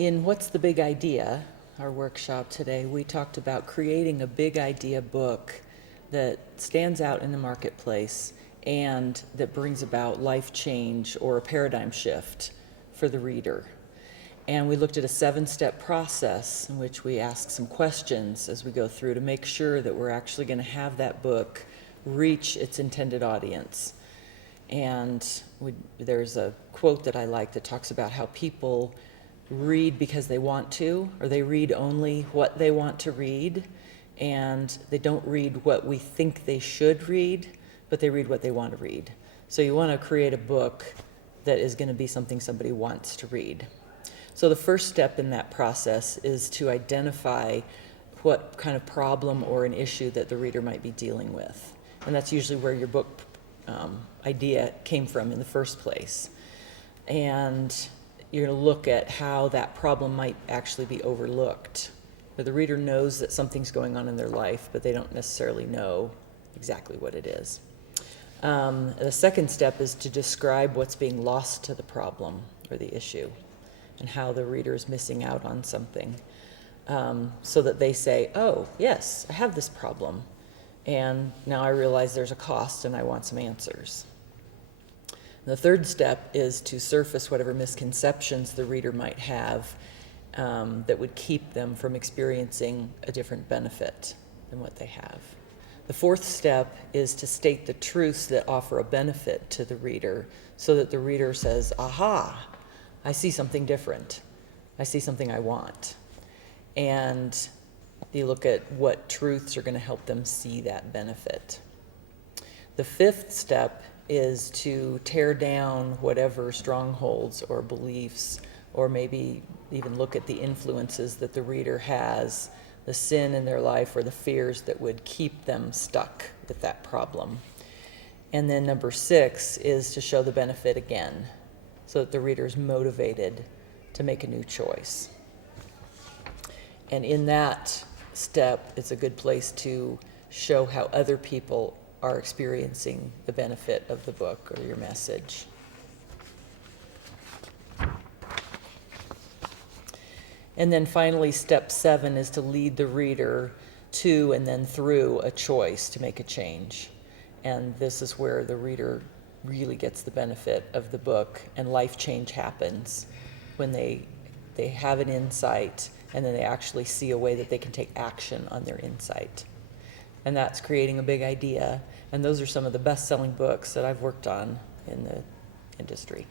In What's the Big Idea, our workshop today, we talked about creating a big idea book that stands out in the marketplace and that brings about life change or a paradigm shift for the reader. And we looked at a 7-step process in which we ask some questions as we go through to make sure that we're actually going to have that book reach its intended audience. And there's a quote that I like that talks about how people read because they want to, or they read only what they want to read, and they don't read what we think they should read, but they read what they want to read. So you want to create a book that is going to be something somebody wants to read. So the first step in that process is to identify what kind of problem or an issue that the reader might be dealing with. And that's usually where your book idea came from in the first place. And you're going to look at how that problem might actually be overlooked. The reader knows that something's going on in their life, but they don't necessarily know exactly what it is. The second step is to describe what's being lost to the problem or the issue and how the reader is missing out on something, so that they say, oh, yes, I have this problem, and now I realize there's a cost and I want some answers. The third step is to surface whatever misconceptions the reader might have that would keep them from experiencing a different benefit than what they have. The fourth step is to state the truths that offer a benefit to the reader so that the reader says, aha, I see something different. I see something I want. And you look at what truths are going to help them see that benefit. The fifth step is to tear down whatever strongholds or beliefs, or maybe even look at the influences that the reader has, the sin in their life or the fears that would keep them stuck with that problem. And then number 6 is to show the benefit again, so that the reader is motivated to make a new choice. And in that step, it's a good place to show how other people are experiencing the benefit of the book or your message. And then finally, step 7 is to lead the reader to and then through a choice to make a change. And this is where the reader really gets the benefit of the book, and life change happens when they have an insight and then they actually see a way that they can take action on their insight. And that's creating a big idea. And those are some of the best-selling books that I've worked on in the industry.